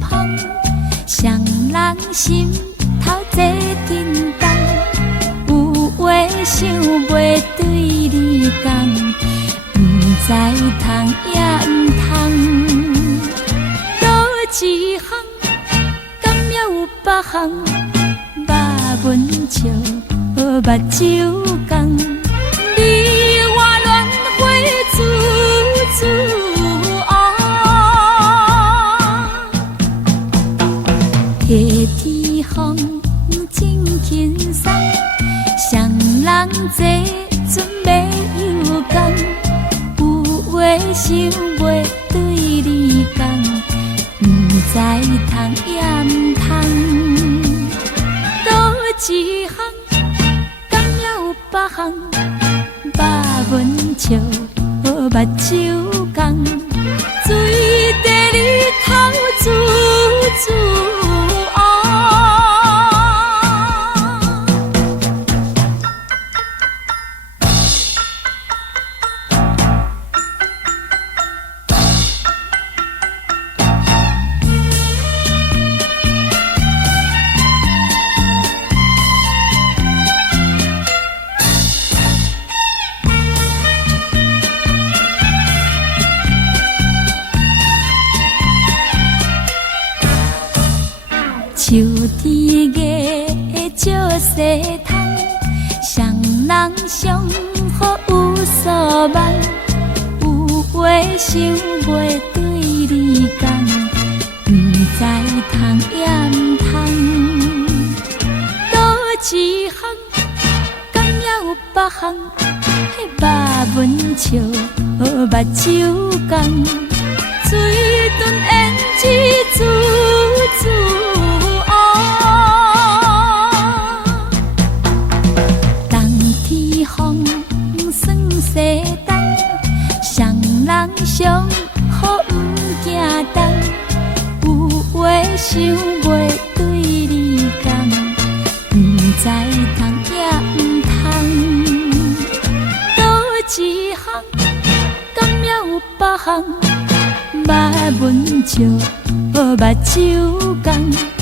旁，双人心头坐震动，有话想袂对你讲，不知通也唔通，倒一项，敢也有别项，肉文笑，目睭讲，你我轮回处处。夏天风真轻松，双人坐准袂有讲，有话想袂对你讲，不知通也唔通，倒一项，敢也有别项，肉文笑，目睭讲，水地里头煮煮。秋天月照西窗，双人相好有所望，有话想袂对你讲，不知通也唔通，倒一项，敢也有别项，肉文笑，目睭讲，水顿胭脂煮煮。西东，双人相好不惊动，有话想袂对你讲，不知通也唔通，倒一项，敢也有别项，肉文笑，目睭讲。